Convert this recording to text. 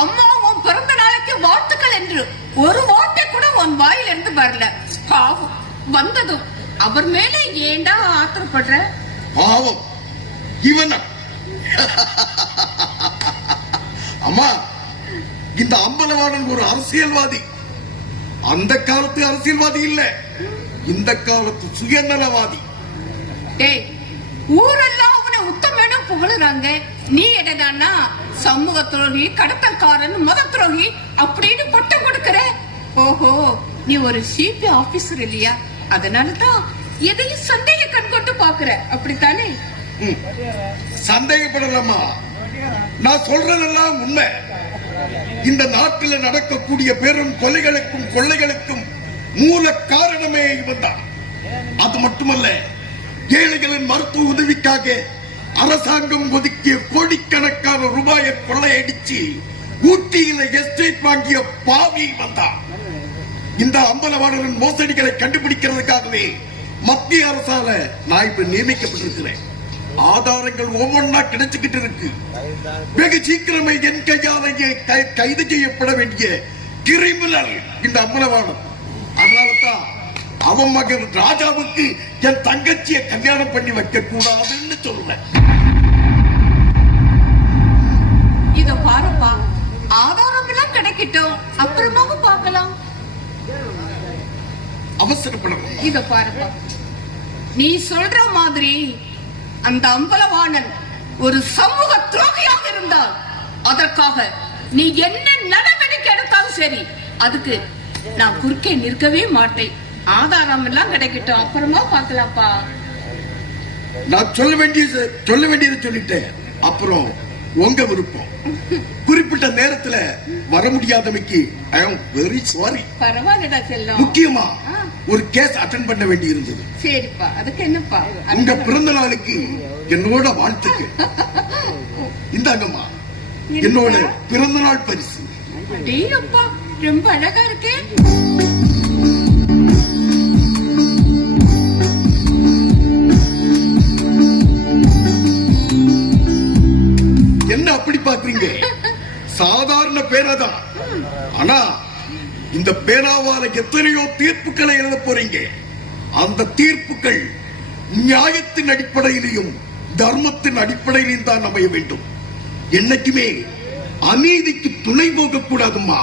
அம்மா உன் பிறந்த நாளைக்கு வாழ்த்துக்கள் என்று ஒரு வார்த்தை கூட உன் வாயிலிருந்து வரல. பாவம், வந்ததும் அவர் மேல ஏண்டா ஆத்திரப்படுற? பாவம் இவனா? அம்மா, இந்த அம்பலவாணன் ஒரு அரசியல்வாதி. அந்த காலத்து அரசியல்வாதி இல்ல, இந்த காலத்து சுயநலவாதி. டேய், ஊரெல்லாம் அவனை உத்தமேனும் புகழுறாங்க. நீ என்னடான்னா சமூக துரோகி, கடத்தல்காரன், மத துரோகி அப்படின்னு பட்டம் கொடுக்கற. ஓஹோ, நீ ஒரு சிபி ஆபீசர் இல்லையா? அதனாலதான் எதையும் சந்தேக கண் கொண்டு பாக்குற, அப்படித்தானே? சந்தேகப்படலாமா? நான் சொல்றதெல்லாம் உண்மை. இந்த நாட்டில் நடக்கக்கூடிய பெரும் கொலைகளுக்கும் கொள்ளைகளுக்கும் மூல காரணமே இவன் தான். அது மட்டுமல்ல, ஏழைகளின் மருத்துவ உதவிக்காக அரசாங்கம் ஒதுக்கிய கோடிக்கணக்கான ரூபாயை கொள்ளையடிச்சு ஊட்டியில எஸ்டேட் வாங்கிய பாவி வந்தான். இந்த அம்பலவாணரின் மோசடிகளை கண்டுபிடிக்கிறதுக்காகவே மத்திய அரசால நான் இப்ப நியமிக்கப்பட்டிருக்கிறேன். ஆதாரங்கள் ஒவ்வொன்றா கிடைச்சுக்கிட்டு இருக்கு. வெகு சீக்கிரமே என் கையாலேயே கைது செய்யப்பட வேண்டிய கிரிமினல் இந்த அம்பலவாணன். அதனாலதான் அவன் மகன் ராஜாவுக்கு என் தங்கச்சியை கல்யாணம் பண்ணி வைக்க கூடாதுன்னு சொல்றேன். இத பாருப்பா, ஆதாரம் எல்லாம் கிடைக்கட்டும், அப்புறமாக பார்க்கலாம். அவசரப்படணும். இத பாருப்பா, நீ சொல்ற மாதிரி அந்த அம்பலவாணன் ஒரு சமூக துரோகியாக இருந்தால் அதற்காக நீ என்ன நடவடிக்கை எடுத்தாலும் சரி, அதுக்கு நான் குறுக்கே நிற்கவே மாட்டேன். ஆதாரம் எல்லாம் கிடைக்கட்டும், அப்புறமா பார்க்கலாம்ப்பா. நான் சொல்ல வேண்டியது சொல்லிட்டேன். அப்புறம் உங்க விருப்பம். குறிப்பிட்ட நேரத்துல வர முடியாதமைக்கு ஐ அம் வெரி சாரி. பரவாயில்லடா செல்லம். முக்கியமா ஒரு கேஸ் அட்டெண்ட் பண்ண வேண்டி இருந்தது. சரிப்பா, அதுக்கு என்னப்பா? உங்க பிறந்த நாளுக்கு என்னோட வாழ்த்துக்கு. இந்தாங்கம்மா என்னோட பிறந்த நாள் பரிசு. அப்பா, ரொம்ப அழகா இருக்கே. என்ன அப்படி பாக்குறீங்க? சாதாரண பேனாதான். ஆனா இந்த பேனாவால எத்தனையோ தீர்ப்புகளை எழுத போறீங்க. அந்த தீர்ப்புகள் நியாயத்தின் அடிப்படையிலையும் தர்மத்தின் அடிப்படையிலும் தான் அமைய வேண்டும். என்னைக்குமே அநீதிக்கு துணை போக கூடாதுமா.